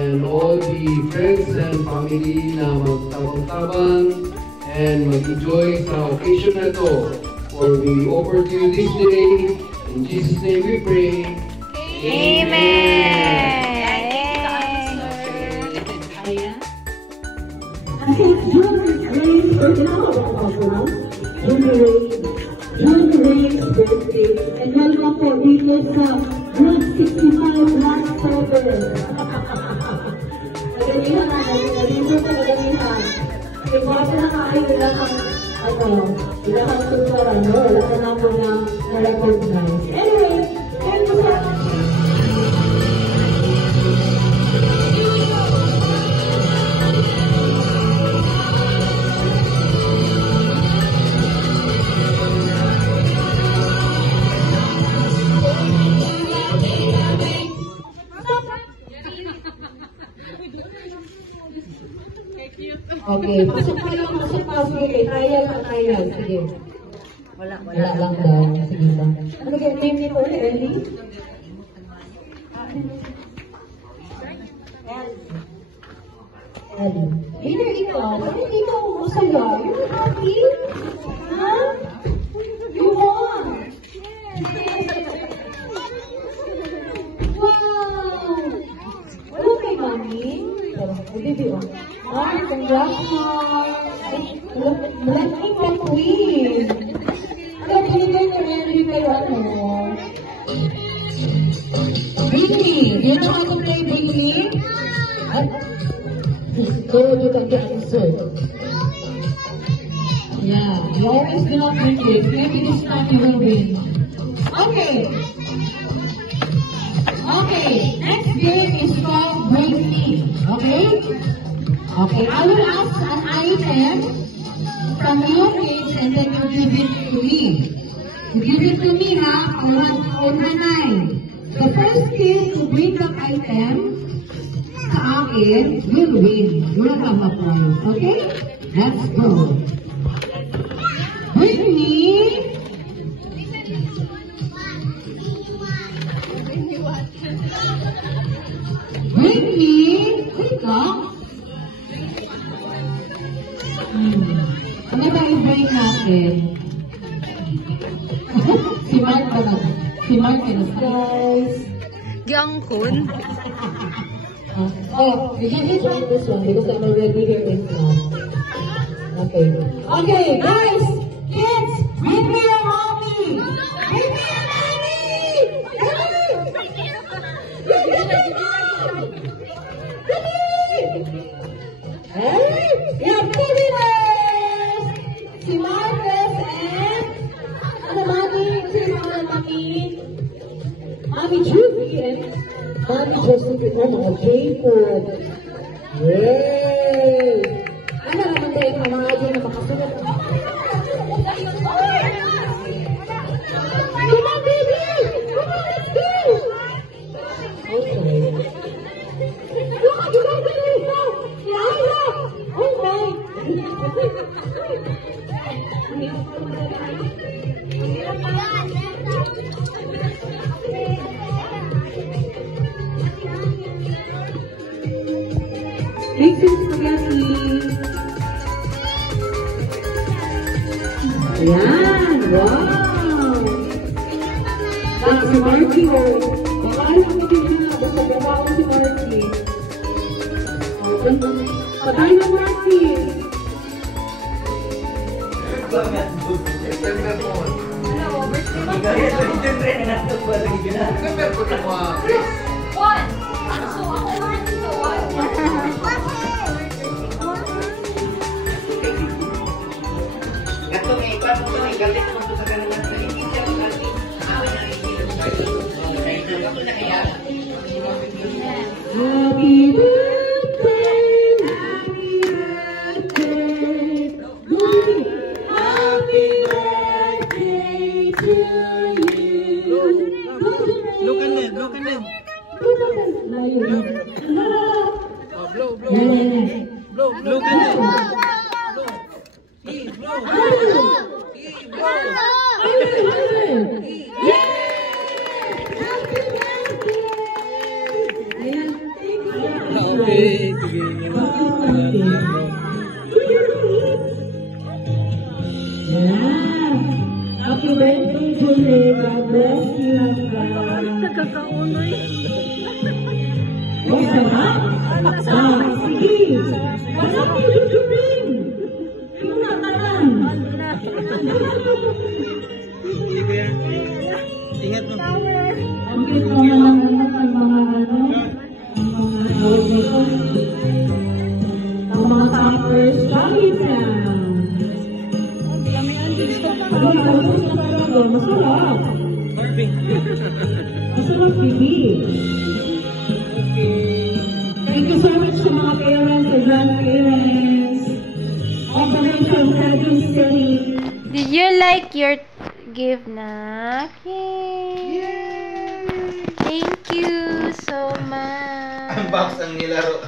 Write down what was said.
And all the friends and family na magtabang-tabang and mag-enjoy sa occasion na to. For we offer to you this day. In Jesus' name we pray. Amen. And welcome po dito sa Group 65 last server. Magalihan na, dito sa magalihan. Iwasan na kayo, wala kang tuturan, no? Wala ka na mo na na-recognize. Anyway, thank you so much. Okay, pasok pa lang, sige, trial. Sige. Wala lang daw, sige lang. Ano kaya name nito, Ellie? Ellie. Hindi ikaw, bakit dito ako masaya? You're happy? Ha? You won! Wow! Ano kay Mami? Baby, ay, congrats mo! Malaking na queen! Ano, binigay ko na yung kayo ano? Britney! You know how to play Britney? So you can get answered. Yeah, you always do not win it. Maybe this time you will win. Okay! Okay, next game is called Britney. Okay? Okay, I will ask an item from your kids and then you give it to me. You give it to me, ha? I want to organize. The first kid to bring the item sa akin will win. You will have a prize. Okay? Let's go. Britney. Britney. Wait lang. Ano ba i-bring natin? Si Mark ba na? Si Mark and guys. Giangkon. Oh, did you try this one? Because I'm already here in class. Okay. Okay, guys! Kids! Bring me your mommy! Bring me your mommy! Hey! We have two winners! Si Marcus and ano mommy? Sino ang mommy? Mommy Judy and Mommy Josephine. Oh, mga J-food. Yay! Ano naman tayo mga J na makasunod? Come on, baby! Come on, let's go! Okay. Look at you guys doing this now! Yaya! Oh my! Big spaghetti! Ayan! Wow! Baka si Marky o. Baka alam mo din na. Basta gawa ko si Marky. Diamond Martin. September po. September po din mo. Happy birthday, happy birthday, happy birthday to you. Look at them, look at them. Blow, Blow, blow. Look at them. Okay, sige. Happy birthday to you. God bless you. Nagkakaunoy. Oh, sarap. Sige. Sarap yung tutupin. Yung nakalan. Ingat mo. Ang cute naman ang mga awit nito. Ang mga toppers, kami sound. Masarap. Masarap, baby. Thank you so much sa mga parents, sa grandparents. Operation Seven City. Did you like your gift, Nak? Yay! Thank you so much. Unbox ang nilaro.